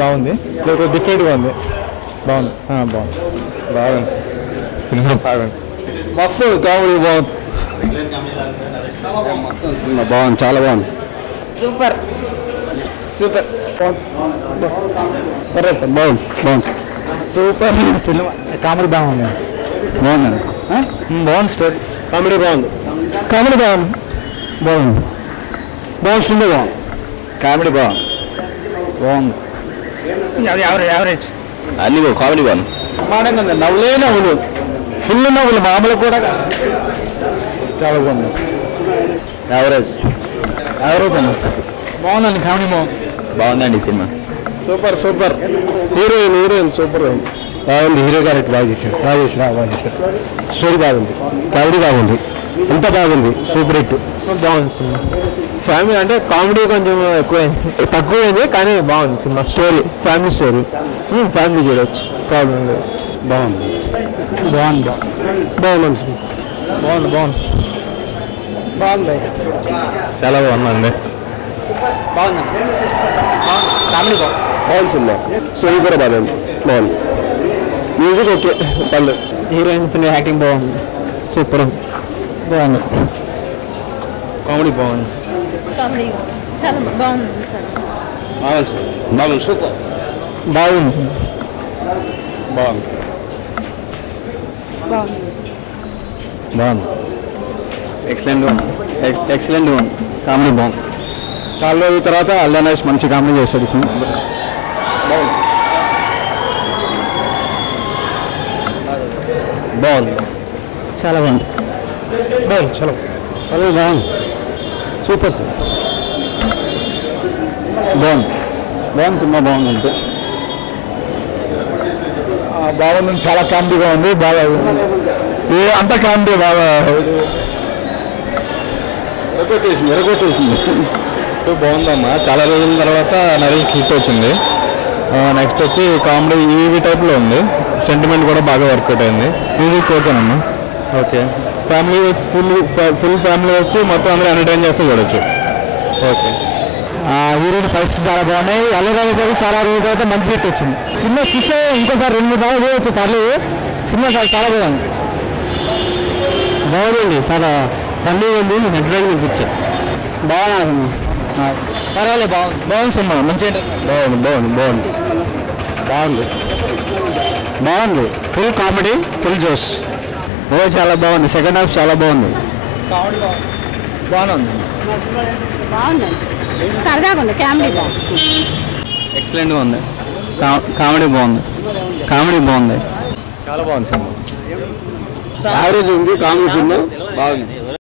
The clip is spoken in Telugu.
బాగుంది, డిఫరెంట్గా ఉంది, బాగుంది. బాగుంది సినిమా బాగుంది, మస్తు కామెడీ బాగుంది, మస్తు సినిమా బాగుంది, చాలా బాగుంది, సూపర్ సూపర్ సార్ బాగుంది సూపర్ సినిమా. కామెడీ బాగుంది, బాగుందండి, బాగుంది స్టోరీ, కామెడీ బాగుంది, సినిమా బాగుంది, కామెడీ బాగుంది, యావరేజ్ అన్ని కామెడీ బాగుంది, బ్రహ్మాండంగా ఉంది, నవ్వులే నవ్వులు, ఫుల్ నవ్వులు, మామూలు కూడా చాలా బాగుంది, యావరేజ్ అన్న, బాగుందండి, కామెడీ బాగుందండి సినిమా, సూపర్ హీరోయిన్ సూపర్ బాగుంది, హీరో క్యారెక్టర్ బాగా చేశాడు, స్టోరీ బాగుంది, కామెడీ బాగుంది, అంత బాగుంది, సూపర్ హిట్, బాగుంది సినిమా. ఫ్యామిలీ అంటే కామెడీ కొంచెం తక్కువైంది కానీ బాగుంది cinema, story family story, family చూడవచ్చు, ప్రాబ్లం లేదు, బాగుంది చాలా బాగుందండి, బాగుంది సినిమా, స్టోరీ కూడా బాగుంది, మ్యూజిక్ ఓకే, పర్లేదు, హీరోయిన్స్ యాక్టింగ్ బాగుంది, సూపర్ బాగుంది, కామెడీ బాగుంది, సూపర్ బాగుంది ఎక్సలెంట్ ఉంది, కామెడీ బాగుంది, చాలా రోజుల తర్వాత అల్లనేష్ మంచి కామెడీ చేస్తాడు, బాగుంది, చాలా బాగుంది, బాగుంది, సూపర్ సార్, బాగుంది సినిమా, బాగుంది, అంతే బాగుంది, చాలా కామెడీగా ఉంది, బాగా అంత కామెడీ బాగా ఎరగొట్టేసింది బాగుందమ్మా, చాలా రోజుల తర్వాత నరేష్ హిట్ వచ్చింది, నెక్స్ట్ వచ్చి కామెడీ ఈ టైప్లో ఉంది, సెంటిమెంట్ కూడా బాగా వర్కౌట్ అయింది, మ్యూజిక్ ఓకేనమ్మా, ఓకే ఫ్యామిలీ ఫుల్ ఫ్యామిలీ వచ్చి మొత్తం అందరూ ఎంటర్టైన్ చేస్తే చూడొచ్చు, ఓకే హీరోయిన్ ఫైట్స్ చాలా బాగున్నాయి, అల్లరి చాలా రోజుల తర్వాత మంచి హిట్ వచ్చింది, సినిమా చూస్తే ఇంకోసారి 2-3 సార్లు చూడవచ్చు, పర్లేదు సినిమా చాలా బాగుంది, చాలా ఫన్నీ ఉంది, ఎంటర్టైన్మెంట్ పిక్చర్ బాగున్నాను, పర్వాలేదు, బాగుంది సినిమా, మంచి బాగుంది, ఫుల్ కామెడీ, ఫుల్ జోష్, చాలా బాగుంది, సెకండ్ హాఫ్ చాలా బాగుంది, ఎక్సలెంట్గా ఉంది, కామెడీ బాగుంది, చాలా బాగుంది సినిమా, యావరేజ్ ఉంది, కామెడీ సినిమా బాగుంది.